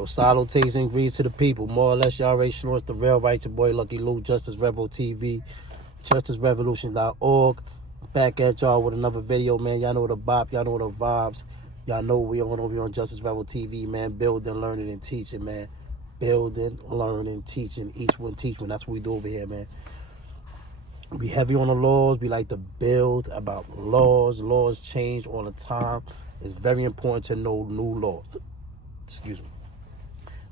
Yo, salutation and greetings to the people. More or less, y'all already know it's the real right. Your boy Lucky Luke, Justice Revo TV, JusticeRevolution.org. Back at y'all with another video, man. Y'all know the bop, y'all know the vibes. Y'all know we on over on Justice Revo TV, man. Building, learning, and teaching, man. Building, learning, teaching. Each one teach one. That's what we do over here, man. We heavy on the laws. We like to build about laws. Laws change all the time. It's very important to know new laws. Excuse me.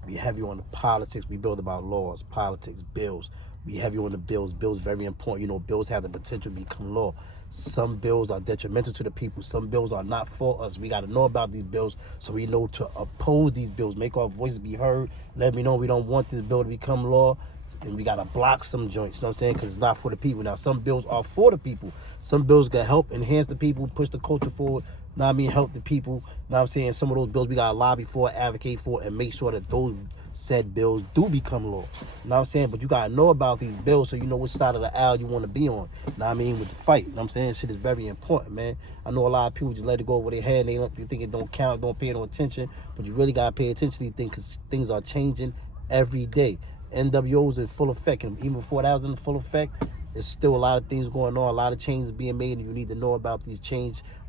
We heavy on the politics. We build about laws, politics, bills. We heavy on the bills. Bills very important. You know, bills have the potential to become law. Some bills are detrimental to the people. Some bills are not for us. We got to know about these bills so we know to oppose these bills, make our voices be heard, let me know we don't want this bill to become law, and we got to block some joints, you know what I'm saying, because it's not for the people. Now, some bills are for the people. Some bills can help enhance the people, push the culture forward, know what I mean, help the people. Know what I'm saying? Some of those bills we got to lobby for, advocate for, and make sure that those said bills do become law. You know what I'm saying? But you got to know about these bills so you know which side of the aisle you want to be on. You know what I mean? With the fight. You know what I'm saying? Shit is very important, man. I know a lot of people just let it go over their head and they think it don't count, don't pay no attention. But you really got to pay attention to these things because things are changing every day. NWOs in full effect. And even before that was in full effect, there's still a lot of things going on. A lot of changes being made, and you need to know about these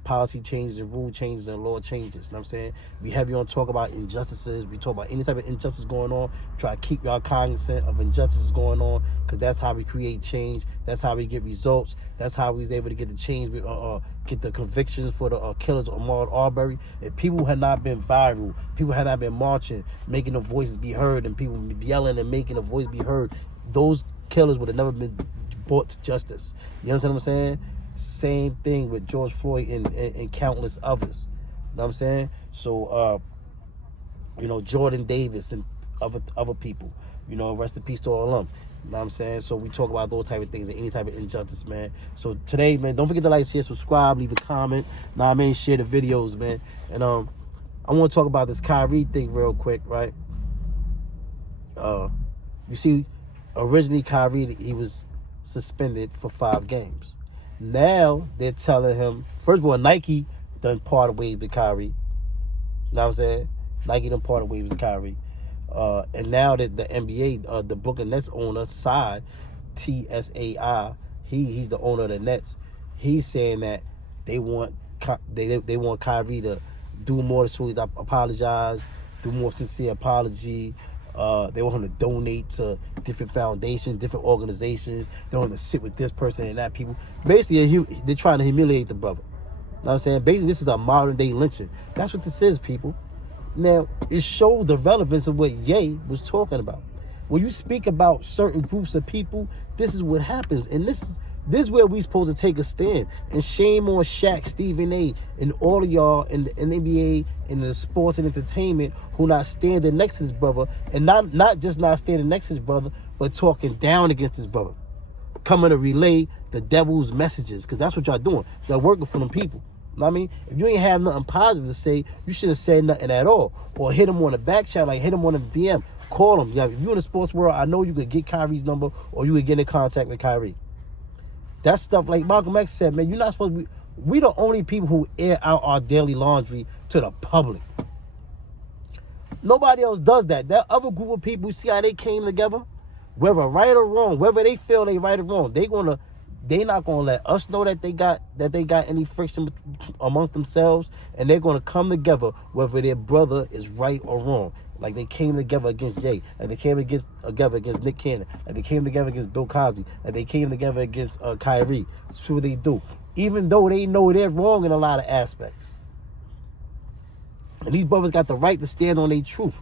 policy changes and rule changes and law changes. You know what I'm saying? We heavy on talk about injustices. We talk about any type of injustice going on. Try to keep y'all cognizant of injustices going on because that's how we create change. That's how we get results. That's how we was able to get the change, get the convictions for the killers of Ahmaud Arbery. If people had not been viral, people had not been marching, making the voices be heard, and people yelling and making the voice be heard, those killers would have never been brought to justice. You understand what I'm saying? Same thing with George Floyd and countless others. You know what I'm saying? So, you know, Jordan Davis and other people, you know, rest in peace to all of them. You know what I'm saying? So we talk about those type of things and any type of injustice, man. So today, man, don't forget to like, share, subscribe, leave a comment. Know what I mean? Share the videos, man. And I want to talk about this Kyrie thing real quick, right? You see, originally Kyrie, he was suspended for 5 games. Now they're telling him, first of all, Nike done parted ways with Kyrie. You know what I'm saying? Nike done parted ways with Kyrie. And now that the NBA, the Brooklyn Nets owner, TSAI, he's the owner of the Nets. He's saying that they want Kyrie to do more to apologize, do more sincere apology. They want him to donate to different foundations, different organizations. They want him to sit with this person and that people. Basically, they're trying to humiliate the brother. You know what I'm saying? Basically, this is a modern day lynching. That's what this is, people. Now, it showed the relevance of what Ye was talking about. When you speak about certain groups of people, this is what happens. And this is where we supposed to take a stand. And shame on Shaq, Stephen A, and all of y'all in the NBA and the sports and entertainment who not standing next to his brother, and not just not standing next to his brother, but talking down against his brother. Coming to relay the devil's messages, because that's what y'all doing. Y'all working for them people. You know what I mean? If you ain't have nothing positive to say, you should have said nothing at all. Or hit him on the back channel, like hit him on the DM. Call him. If you in the sports world, I know you could get Kyrie's number or you could get in contact with Kyrie. That stuff, like Malcolm X said, man, you're not supposed to be. We the only people who air out our daily laundry to the public. Nobody else does that. That other group of people, see how they came together? Whether right or wrong, whether they feel they right or wrong, they not gonna let us know that they got any friction amongst themselves, and they're gonna come together whether their brother is right or wrong. Like they came together against Jay, and they came together against Nick Cannon, and they came together against Bill Cosby, and they came together against Kyrie. That's what they do, even though they know they're wrong in a lot of aspects. And these brothers got the right to stand on their truth.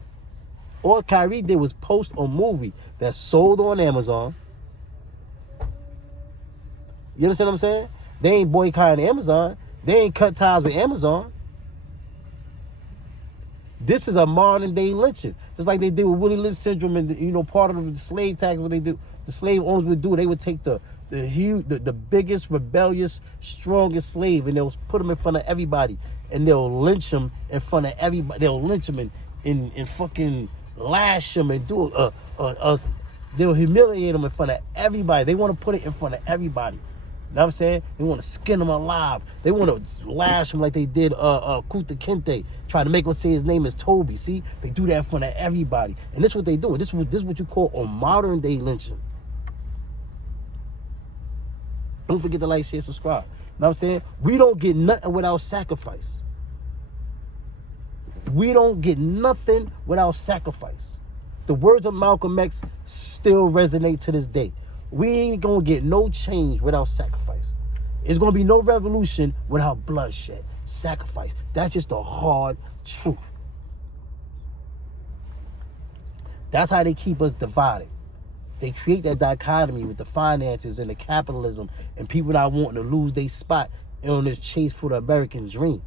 All Kyrie did was post a movie that sold on Amazon. You understand what I'm saying? They ain't boycotting Amazon. They ain't cut ties with Amazon. This is a modern day lynching. Just like they did with Willie Lynch syndrome and, you know, part of the slave tax, what they do, the slave owners would do, they would take the biggest, rebellious, strongest slave, and they'll put him in front of everybody, and they'll lynch him in front of everybody. They'll lynch him and fucking lash him and do they'll humiliate him in front of everybody. They want to put it in front of everybody. know what I'm saying? They want to skin him alive. They want to lash him like they did Kuta Kinte, trying to make him say his name is Toby. See? They do that in front of everybody. And this is what they do. This is what you call a modern day lynching. Don't forget to like, share, subscribe. You know what I'm saying? We don't get nothing without sacrifice. We don't get nothing without sacrifice. The words of Malcolm X still resonate to this day. We ain't gonna get no change without sacrifice. It's gonna be no revolution without bloodshed. Sacrifice. That's just the hard truth. That's how they keep us divided. They create that dichotomy with the finances and the capitalism and people not wanting to lose their spot on this chase for the American dream.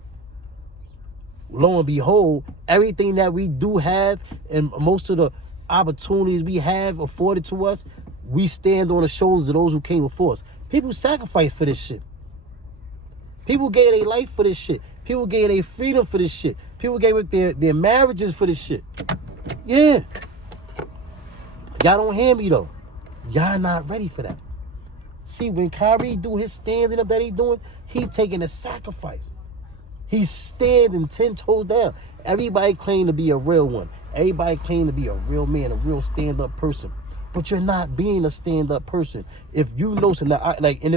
Lo and behold, everything that we do have and most of the opportunities we have afforded to us, we stand on the shoulders of those who came before us. People sacrificed for this shit. People gave their life for this shit. People gave their freedom for this shit. People gave up their marriages for this shit. Yeah. Y'all don't hear me though. Y'all not ready for that. See, when Kyrie do his standing up that he doing, he's taking a sacrifice. He's standing 10 toes down. Everybody claim to be a real one. Everybody claim to be a real man, a real stand-up person. But you're not being a stand-up person. If you know something,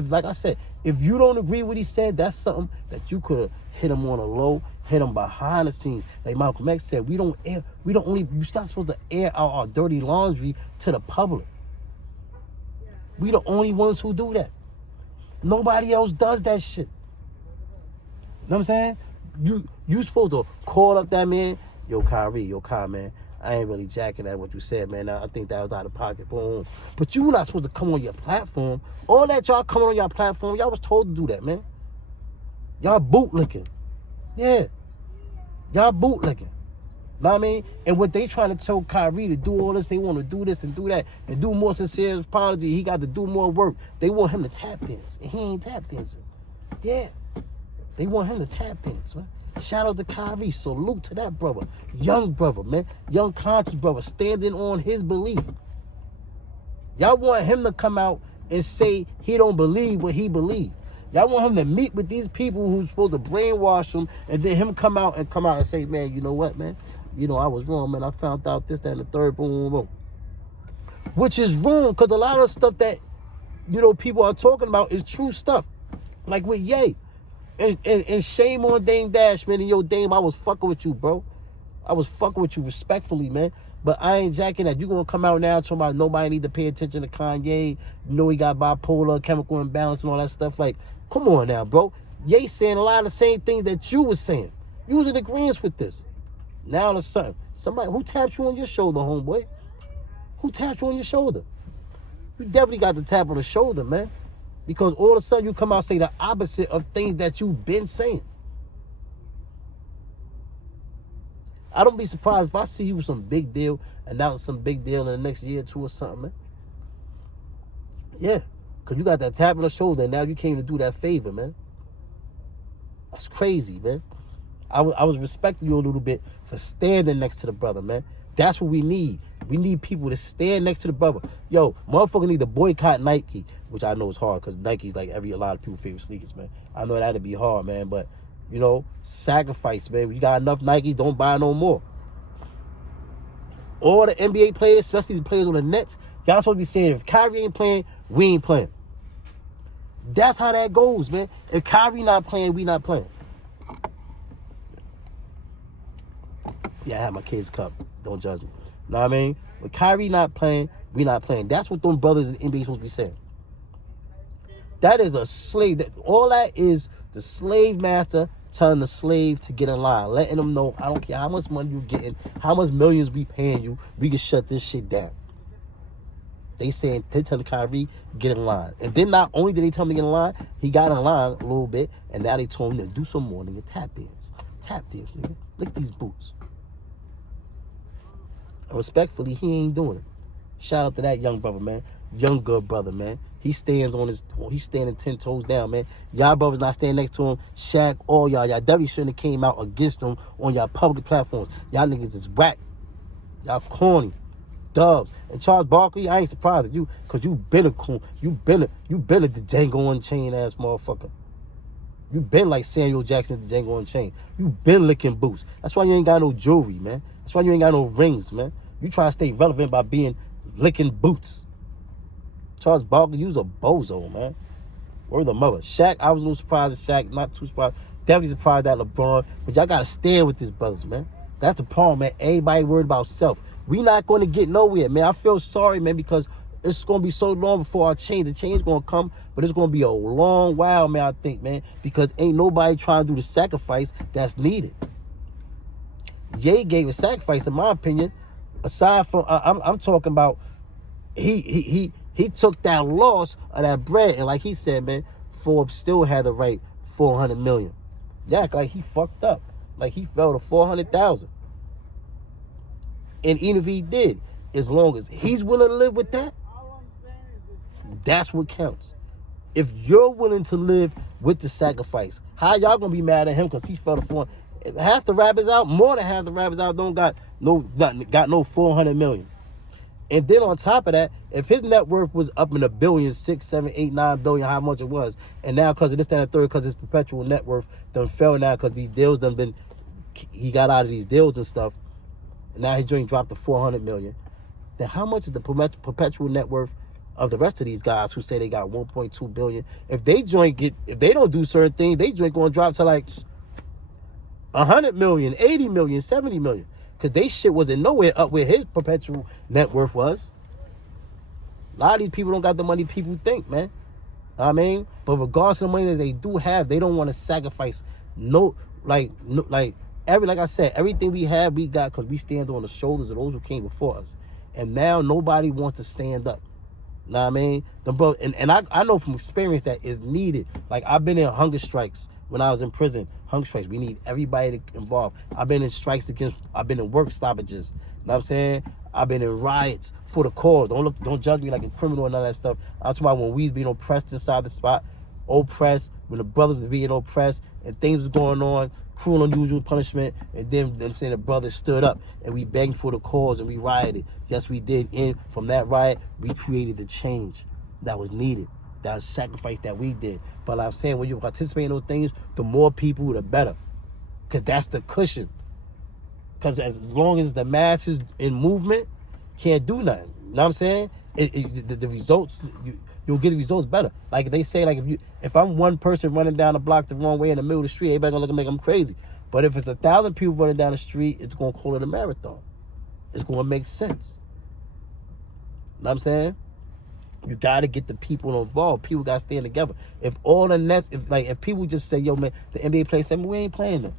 like I said, if you don't agree with what he said, that's something that you could have hit him on a low, hit him behind the scenes. Like Malcolm X said, you're not supposed to air out our dirty laundry to the public. We the only ones who do that. Nobody else does that shit. You know what I'm saying? You supposed to call up that man, yo, Kyrie, man. I ain't really jacking at what you said, man. I think that was out of pocket. Boom. But you not supposed to come on your platform. All that y'all coming on your platform, y'all was told to do that, man. Y'all bootlicking. Yeah. Y'all bootlicking. Know what I mean? And what they trying to tell Kyrie to do all this, they want to do this and do that and do more sincere apology. He got to do more work. They want him to tap dance. And he ain't tap dancing. Yeah. They want him to tap dance, man. Shout out to Kyrie. Salute to that brother. Young brother, man. Young conscious brother standing on his belief. Y'all want him to come out and say he don't believe what he believe. Y'all want him to meet with these people who's supposed to brainwash him and then him come out and say, man, you know what, man? You know, I was wrong, man. I found out this, that, and the third, boom, boom, boom. Which is wrong because a lot of stuff that, you know, people are talking about is true stuff. Like with Ye. And shame on Dame Dash, man. And yo, Dame, I was fucking with you, bro. I was fucking with you respectfully, man. But I ain't jacking that. You gonna come out now talking about nobody need to pay attention to Kanye. You know he got bipolar, chemical imbalance, and all that stuff. Like, come on now, bro. Ye saying a lot of the same things that you was saying. You was in agreement with this. Now all of a sudden, somebody who tapped you on your shoulder, homeboy? Who tapped you on your shoulder? You definitely got the tap on the shoulder, man. Because all of a sudden you come out and say the opposite of things that you've been saying. I don't be surprised if I see you with some big deal, announce some big deal in the next year or two or something, man. Yeah, because you got that tap on the shoulder and now you came to do that favor, man. That's crazy, man. I was respecting you a little bit for standing next to the brother, man. That's what we need. We need people to stand next to the brother. Yo, motherfucker need to boycott Nike, which I know is hard because Nike's like a lot of people's favorite sneakers, man. I know that'd be hard, man, but, you know, sacrifice, man. You got enough Nikes, don't buy no more. All the NBA players, especially the players on the Nets, y'all supposed to be saying, if Kyrie ain't playing, we ain't playing. That's how that goes, man. If Kyrie not playing, we not playing. Yeah, I have my kids' cup. Don't judge me. Know what I mean? When Kyrie not playing, we not playing. That's what them brothers in the NBA supposed to be saying. That is a slave. All that is the slave master telling the slave to get in line. Letting them know, I don't care how much money you getting, how much millions we paying you, we can shut this shit down. They telling Kyrie, get in line. And then not only did they tell him to get in line, he got in line a little bit, and now they told him to do some more, nigga. Tap dance. Tap dance, nigga. Look at these boots. Respectfully, he ain't doing it. Shout out to that young brother, man. Young good brother, man. He's standing 10 toes down, man. Y'all brothers not standing next to him. Shaq, all y'all definitely shouldn't have came out against him on y'all public platforms. Y'all niggas is whack. Y'all corny. dubs. And Charles Barkley, I ain't surprised at you, because you been a coon. You been a the Django Unchained ass motherfucker. You been like Samuel Jackson at the Django Unchained. You been licking boots. That's why you ain't got no jewelry, man. That's why you ain't got no rings, man. You try to stay relevant by being licking boots. Charles Barkley, you was a bozo, man. Word the mother. Shaq, I was a little surprised at Shaq. Not too surprised. Definitely surprised at LeBron. But y'all got to stand with this brothers, man. That's the problem, man. Everybody worried about self. We not going to get nowhere, man. I feel sorry, man, because it's going to be so long before our change. The change going to come, but it's going to be a long while, man, I think, man, because ain't nobody trying to do the sacrifice that's needed. Ye gave a sacrifice, in my opinion, aside from, I'm talking about, he took that loss of that bread, and like he said, man, Forbes still had the right $400 million. Yeah, like he fucked up. Like he fell to 400,000. And even if he did, as long as he's willing to live with that, that's what counts. If you're willing to live with the sacrifice, how y'all gonna be mad at him because he fell to 400? Half the rappers out, more than half the rappers out, don't got no 400 million. And then on top of that, if his net worth was up in the billions, 6, 7, 8, 9 billion, how much it was, and now because of this, that, and the third, because his perpetual net worth done fell now because these deals done been, he got out of these deals and stuff, and now his joint dropped to 400 million. Then how much is the perpetual net worth of the rest of these guys who say they got 1.2 billion? If they don't do certain things, they joint going to drop to like 100 million, 80 million, 70 million. Because they shit wasn't nowhere up where his perpetual net worth was. A lot of these people don't got the money people think, man. I mean, but regardless of the money that they do have, they don't want to sacrifice like I said, everything we have, we got because we stand on the shoulders of those who came before us. And now nobody wants to stand up. Know what I mean? And I know from experience that is needed. Like, I've been in hunger strikes when I was in prison. Hunger strikes. We need everybody to involve. I've been in strikes I've been in work stoppages. You know what I'm saying? I've been in riots for the cause. Don't judge me like a criminal and none of that stuff. I'm talking about when we was being oppressed inside the spot, oppressed, when the brothers was being oppressed and things was going on, cruel and unusual punishment, and then they're saying the brothers stood up and we begged for the cause and we rioted. Yes, we did. And from that riot, we created the change that was needed. That was sacrifice that we did. But like I'm saying, when you participate in those things, the more people, the better. Because that's the cushion. Because as long as the masses in movement can't do nothing. You know what I'm saying? The results, you'll get the results better. Like they say, like if I'm one person running down the block the wrong way in the middle of the street, everybody gonna look and make them crazy. But if it's 1,000 people running down the street, it's gonna call it a marathon. It's gonna make sense. You know what I'm saying? You gotta get the people involved. People gotta stand together. If all the nets, if people just say, yo man, the NBA players say, we ain't playing them.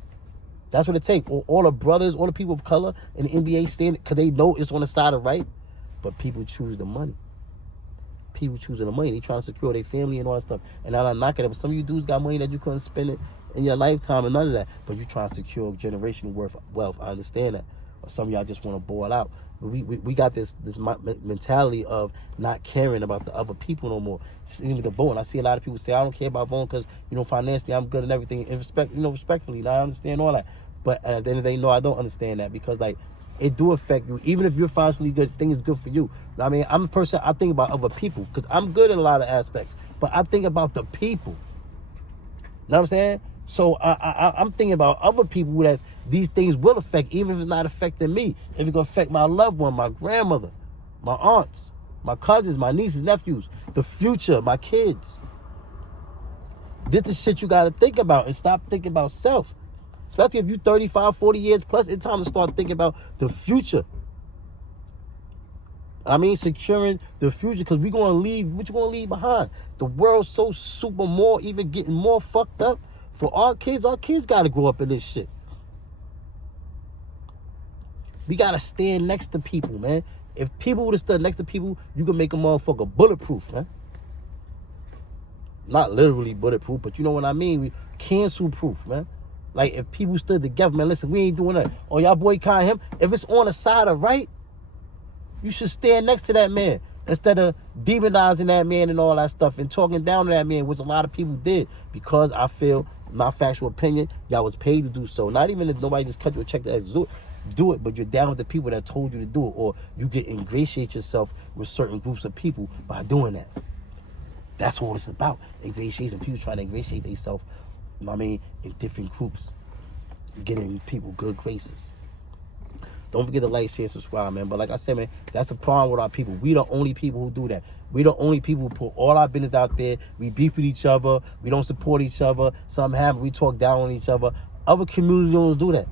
That's what it takes. All the brothers, all the people of color in the NBA stand because they know it's on the side of right. But people choose the money. People choosing the money. They trying to secure their family and all that stuff. And I'm not knocking it, but some of you dudes got money that you couldn't spend it in your lifetime and none of that. But you trying to secure generational wealth. I understand that. Or some of y'all just want to ball out. But we got this mentality of not caring about the other people no more. Even with the voting, I see a lot of people say, I don't care about voting because, financially I'm good and everything. And respectfully, I understand all that. But at the end of the day, no, I don't understand that because, it do affect you. Even if you're financially good, things good for you. I mean, I'm a person, I think about other people because I'm good in a lot of aspects. But I think about the people. You know what I'm saying? So I'm thinking about other people that these things will affect, even if it's not affecting me. If it's going to affect my loved one, my grandmother, my aunts, my cousins, my nieces, nephews, the future, my kids. This is shit you got to think about and stop thinking about self. Especially if you're 35, 40 years plus, it's time to start thinking about the future. I mean, securing the future, because we're going to leave, what you going to leave behind? The world's so super more, even getting more fucked up. For our kids got to grow up in this shit. We got to stand next to people, man. If people would have stood next to people, you can make a motherfucker bulletproof, man. Not literally bulletproof, but you know what I mean? We cancel proof, man. Like, if people stood together, man, listen, we ain't doing that. Oh, y'all boycott him? If it's on the side of right, you should stand next to that man instead of demonizing that man and all that stuff and talking down to that man, which a lot of people did. Because I feel, my factual opinion, y'all was paid to do so. Not even if nobody just cut you a check to execute. do it, but you're down with the people that told you to do it, or you get ingratiate yourself with certain groups of people by doing that. That's what it's about. Ingratiation. People trying to ingratiate themselves, you know what I mean, in different groups. Getting people good graces. Don't forget to like, share, subscribe, man. But like I said, man, that's the problem with our people. We the only people who do that. We the only people who put all our business out there. We beef with each other. We don't support each other. Something happens, we talk down on each other. Other communities don't do that.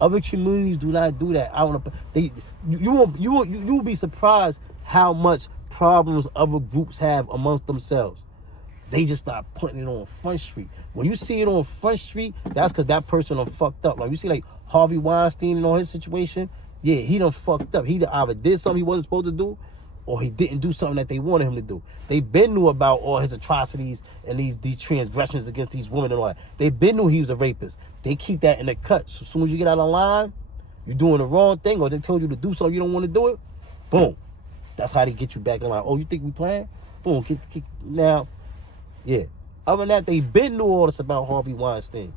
Other communities do not do that. You'll be surprised how much problems other groups have amongst themselves. They just start putting it on Front Street. When you see it on Front Street, that's because that person done fucked up. Like you see, like Harvey Weinstein and all his situation, yeah, he done fucked up. He either did something he wasn't supposed to do, or he didn't do something that they wanted him to do. They been knew about all his atrocities and these transgressions against these women and all that. They been knew he was a rapist. They keep that in the cut. So as soon as you get out of line, you're doing the wrong thing, or they told you to do something you don't want to do it, boom. That's how they get you back in line. Oh, you think we playing? Boom. Now, yeah. Other than that, they been knew all this about Harvey Weinstein.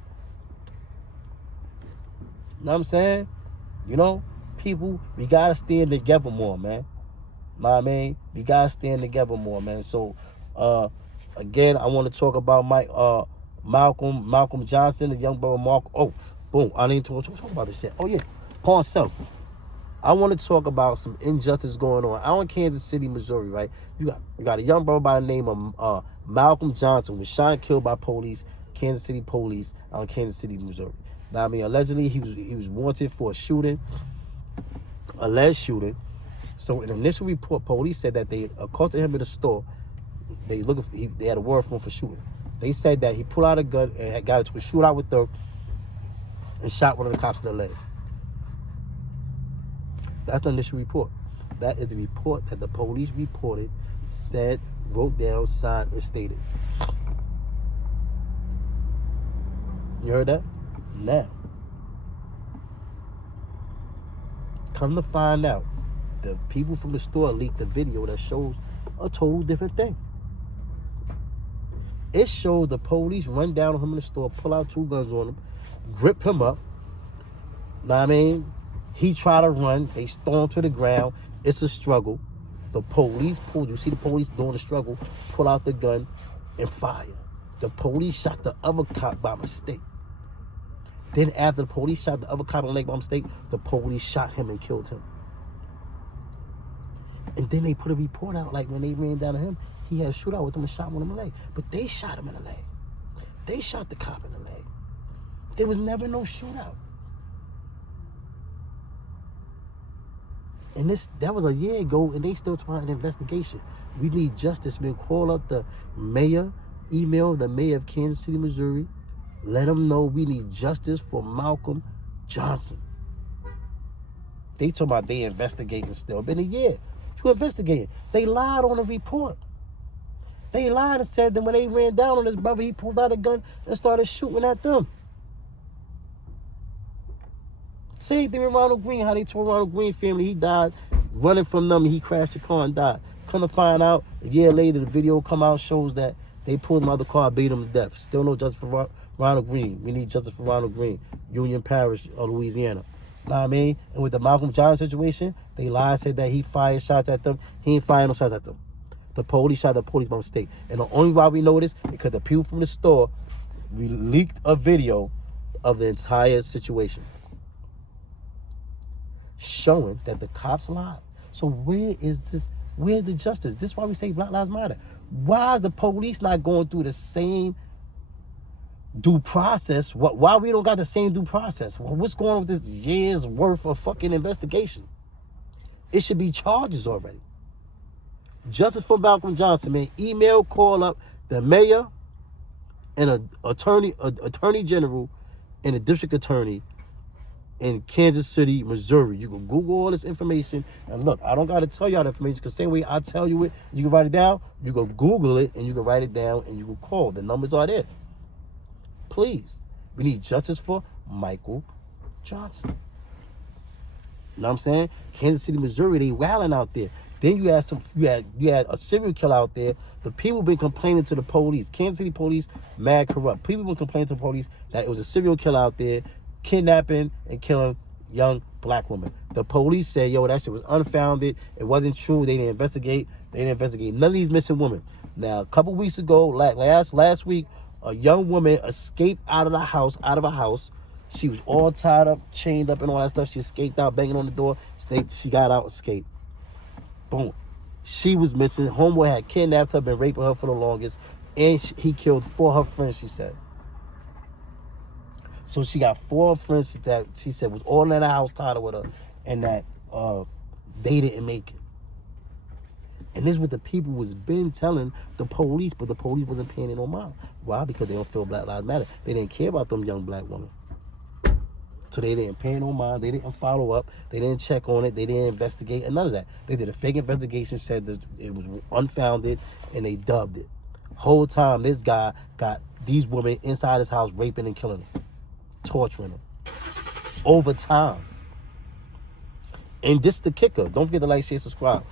You know what I'm saying? You know, people, we gotta stand together more, man. Know what I mean? We gotta stand together more, man. So, again, I want to talk about Malcolm Johnson, the young brother Mark. Oh, boom! I didn't talk about this shit. Oh yeah, Pawn Self. I want to talk about some injustice going on out in Kansas City, Missouri. Right? You got a young brother by the name of Malcolm Johnson was shot and killed by police, Kansas City police, out in Kansas City, Missouri. Now, I mean, allegedly he was wanted for a shooting, alleged shooting. So, in an initial report, police said that they accosted him in a store. They had a warrant for him for shooting. They said that he pulled out a gun and had got into a shootout with them and shot one of the cops in the leg. That's the initial report. That is the report that the police reported, said, wrote down, signed, and stated. You heard that? Now, come to find out, the people from the store leaked a video that shows a total different thing. It shows the police run down on him in the store, pull out 2 guns on him, grip him up. Know what I mean? He tried to run. They throw him to the ground. It's a struggle. The police pulled. You see the police doing the struggle, pull out the gun and fire. The police shot the other cop by mistake. Then after the police shot the other cop in the leg by mistake, the police shot him and killed him. And then they put a report out, like when they ran down to him, he had a shootout with them and shot one in the leg. But they shot him in the leg. They shot the cop in the leg. There was never no shootout. And that was a year ago, and they still trying an investigation. We need justice, man. Call up the mayor, email the mayor of Kansas City, Missouri. Let them know we need justice for Malcolm Johnson. They talking about they investigating still. Been a year to investigate. They lied on the report. They lied and said that when they ran down on his brother, he pulled out a gun and started shooting at them. Same thing with Ronald Green, how they told Ronald Green family he died running from them and he crashed the car and died. Come to find out, a year later, the video come out, shows that they pulled him out of the car, beat him to death. Still no justice for Ronald Green. We need justice for Ronald Green, Union Parish of Louisiana. Know what I mean? And with the Malcolm Johnson situation, they lied, said that he fired shots at them. He ain't firing no shots at them. The police shot the police by mistake. And the only why we know this is because the people from the store leaked a video of the entire situation, showing that the cops lied. So where is this? Where's the justice? This is why we say Black Lives Matter. Why is the police not going through the same due process? Why we don't got the same due process? What's going on with this year's worth of fucking investigation? It should be charges already. Justice for Malcolm Johnson, man. Email, call up the mayor and an attorney general and a district attorney in Kansas City, Missouri. You can Google all this information. And look, I don't got to tell y'all the information because same way I tell you it, you can write it down. You can Google it and you can write it down and you can call. The numbers are there. Please. We need justice for Michael Johnson. You know what I'm saying? Kansas City, Missouri, they wilding out there. Then you had a serial killer out there. The people been complaining to the police. Kansas City police, mad corrupt. People been complaining to the police that it was a serial killer out there, kidnapping and killing young black woman. The police said, yo, that shit was unfounded. It wasn't true. They didn't investigate. None of these missing women. Now, a couple weeks ago, last week, a young woman escaped out of a house. She was all tied up, chained up, and all that stuff. She escaped out, banging on the door. She got out, escaped. Boom. She was missing. Homeboy had kidnapped her, been raping her for the longest, and he killed 4 of her friends, she said. So she got 4 friends that she said was all in that house tied up with her, and that they didn't make it. And this is what the people was been telling the police, but the police wasn't paying it no mind. Why? Because they don't feel Black Lives Matter. They didn't care about them young black women. So they didn't pay no mind. They didn't follow up. They didn't check on it. They didn't investigate, and none of that. They did a fake investigation, said that it was unfounded, and they dubbed it. Whole time, this guy got these women inside his house raping and killing them, torturing them, over time. And this the kicker. Don't forget to like, share, subscribe.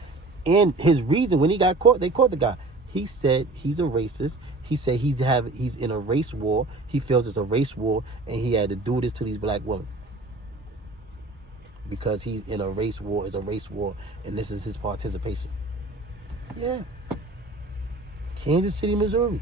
And his reason, when he got caught, they caught the guy. He said he's a racist. He said he's in a race war. He feels it's a race war, and he had to do this to these black women because he's in a race war. It's a race war, and this is his participation. Yeah. Kansas City, Missouri.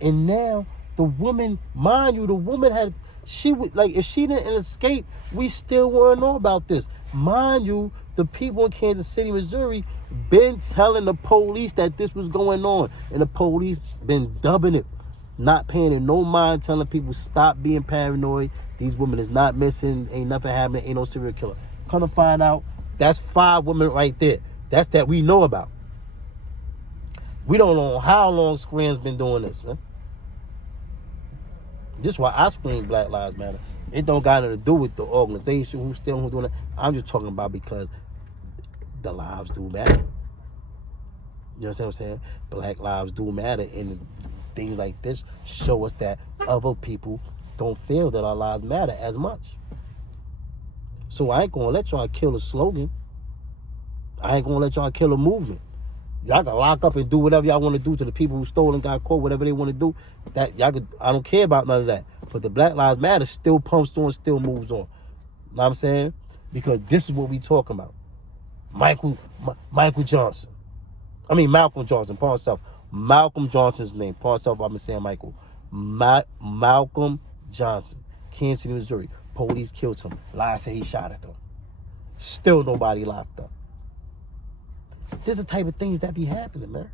And now the woman, mind you, the woman had, she would, like, if she didn't escape, we still wouldn't know about this. Mind you, the people in Kansas City, Missouri, been telling the police that this was going on, and the police been dubbing it, not paying it no mind, telling people stop being paranoid. These women is not missing, ain't nothing happening, ain't no serial killer. Come to find out, that's 5 women right there. That's that we know about. We don't know how long Scram's been doing this, man. This is why I scream Black Lives Matter. It don't got nothing to do with the organization, who's still who's doing it. I'm just talking about because the lives do matter. You know what I'm saying? Black lives do matter, and things like this show us that other people don't feel that our lives matter as much. So I ain't gonna let y'all kill a slogan. I ain't gonna let y'all kill a movement. Y'all can lock up and do whatever y'all want to do to the people who stole and got caught, whatever they want to do. That y'all could, I don't care about none of that. But the Black Lives Matter still pumps on, still moves on. Know what I'm saying? Because this is what we talking about. Malcolm Johnson, pardon myself. Malcolm Johnson's name. Pardon myself, I've been saying Michael. Malcolm Johnson, Kansas City, Missouri. Police killed him. Lie said he shot at them. Still nobody locked up. This is the type of things that be happening, man.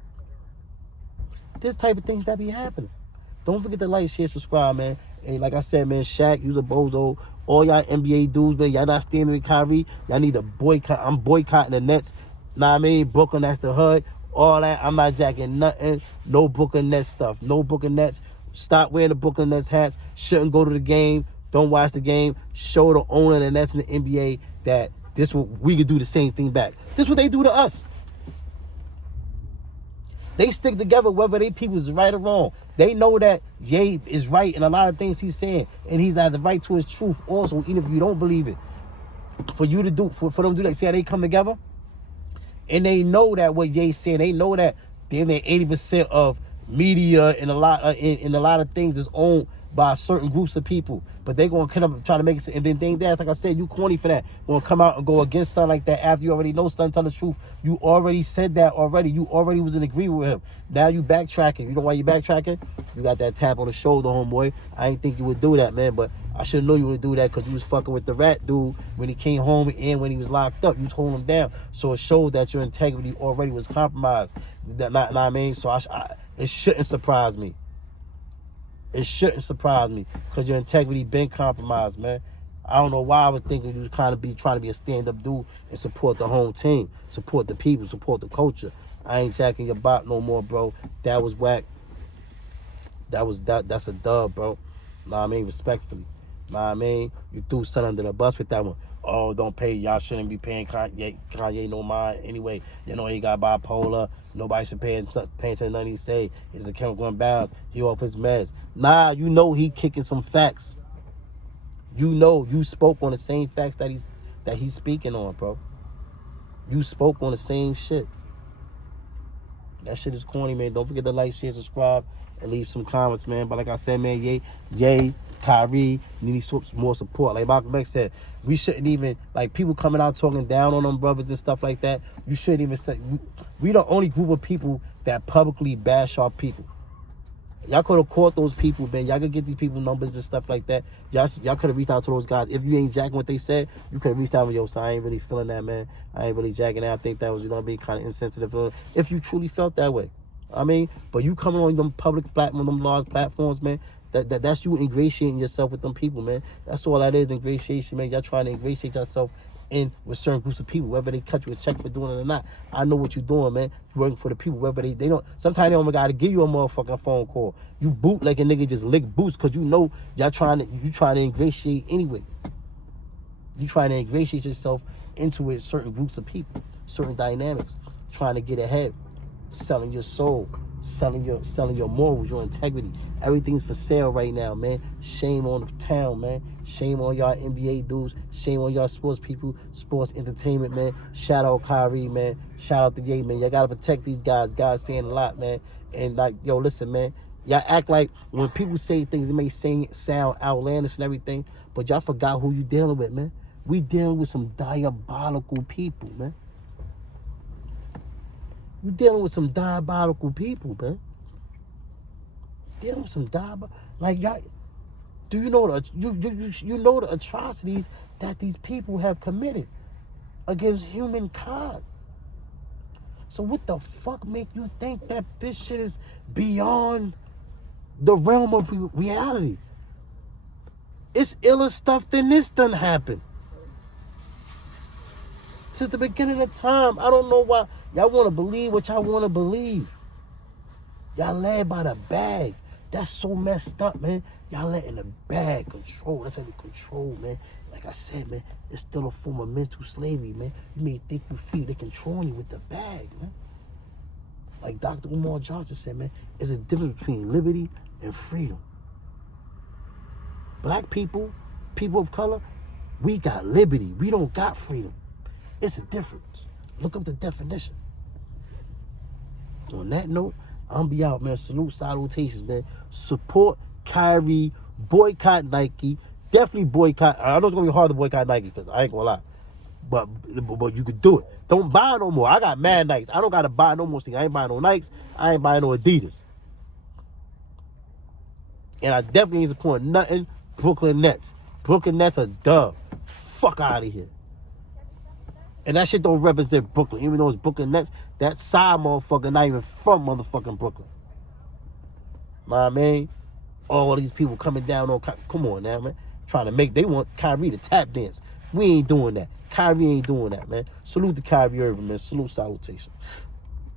Don't forget to like, share, subscribe, man. And like I said, man, Shaq, you's a bozo. All y'all NBA dudes, man, y'all not standing with Kyrie. Y'all need to boycott. I'm boycotting the Nets. Know what I mean? Brooklyn, that's the hood. All that. I'm not jacking nothing. No Brooklyn Nets stuff. No Brooklyn Nets. Stop wearing the Brooklyn Nets hats. Shouldn't go to the game. Don't watch the game. Show the owner of the Nets and the NBA that we could do the same thing back. This is what they do to us. They stick together whether they people is right or wrong. They know that Ye is right in a lot of things he's saying, and he's either right to his truth also, even if you don't believe it. For them to do that, see how they come together? And they know that what Ye's saying, they know that they're 80% of media and a lot of things is owned by certain groups of people. But they're going to come up and try to make it, and then think that, like I said, you corny for that. Going to come out and go against something like that after you already know something, tell the truth. You already said that already. You already was in agreement with him. Now you backtracking. You know why you backtracking? You got that tap on the shoulder, homeboy. I didn't think you would do that, man, but I should have known you would do that because you was fucking with the rat dude when he came home and when he was locked up. You was holding him down. So it showed that your integrity already was compromised. Know what I mean? So it shouldn't surprise me. It shouldn't surprise me because your integrity been compromised, man. I don't know why I was thinking you was trying to be a stand-up dude and support the home team, support the people, support the culture. I ain't jacking your bot no more, bro. That was whack. That's a dub, bro. Know what I mean? Respectfully. Know what I mean? You threw something under the bus with that one. Oh, don't pay. Y'all shouldn't be paying Kanye no mind. Anyway, you know he got bipolar. Nobody should pay attention to nothing he say. It's a chemical imbalance. He off his meds. Nah, you know he kicking some facts. You know you spoke on the same facts that he's speaking on, bro. You spoke on the same shit. That shit is corny, man. Don't forget to like, share, subscribe, and leave some comments, man. But like I said, man, Ye Kyrie needs more support. Like Malcolm X said, we shouldn't even, like, people coming out talking down on them brothers and stuff like that. You shouldn't even say, we the only group of people that publicly bash our people. Y'all could have caught those people, man. Y'all could get these people numbers and stuff like that. Y'all could have reached out to those guys. If you ain't jacking what they said, you could have reached out with, yo, so I ain't really feeling that, man. I ain't really jacking that. I think that was, kind of insensitive. If you truly felt that way. But you coming on them public platforms, them large platforms, man, that's you ingratiating yourself with them people, man. That's all that is, ingratiation, man. Y'all trying to ingratiate yourself in with certain groups of people, whether they cut you a check for doing it or not. I know what you're doing, man. You're working for the people, whether they don't. Sometimes they don't gotta give you a motherfucking phone call. You boot like a nigga just lick boots because you know you trying to ingratiate anyway. You trying to ingratiate yourself into it, certain groups of people, certain dynamics, trying to get ahead, selling your soul, selling your morals, your integrity. Everything's for sale right now, man. Shame on the town, man. Shame on y'all NBA dudes. Shame on y'all sports people, sports entertainment, man. Shout out Kyrie, man. Shout out to Ye, man. Y'all gotta protect these guys. God's saying a lot, man. And like, yo, listen, man. Y'all act like when people say things, it may sound outlandish and everything, but y'all forgot who you dealing with, man. We dealing with some diabolical people, man. You dealing with some diabolical people, man. Dealing with some like y'all. Do you know you know the atrocities that these people have committed against humankind? So what the fuck make you think that this shit is beyond the realm of reality? It's iller stuff than this done happened. Since the beginning of time, I don't know why y'all want to believe what y'all want to believe. Y'all led by the bag. That's so messed up, man. Y'all letting the bag control. That's how they control, man. Like I said, man, it's still a form of mental slavery, man. You may think you free. They controlling you with the bag, man. Like Dr. Umar Johnson said, man, there's a difference between liberty and freedom. Black people, people of color, we got liberty. We don't got freedom. It's a difference. Look up the definition. On that note, I'm be out, man. Salutations, man. Support Kyrie. Boycott Nike. Definitely boycott. I know it's going to be hard to boycott Nike because I ain't going to lie. But you could do it. Don't buy no more. I got mad Nikes. I don't got to buy no more things. I ain't buying no Nikes. I ain't buying no Adidas. And I definitely ain't supporting nothing Brooklyn Nets. Brooklyn Nets are dub. Fuck out of here. And that shit don't represent Brooklyn. Even though it's Brooklyn Nets, that side motherfucker not even from motherfucking Brooklyn. Know what I mean? All these people coming down on... Come on now, man. They want Kyrie to tap dance. We ain't doing that. Kyrie ain't doing that, man. Salute to Kyrie Irving, man. Salutation.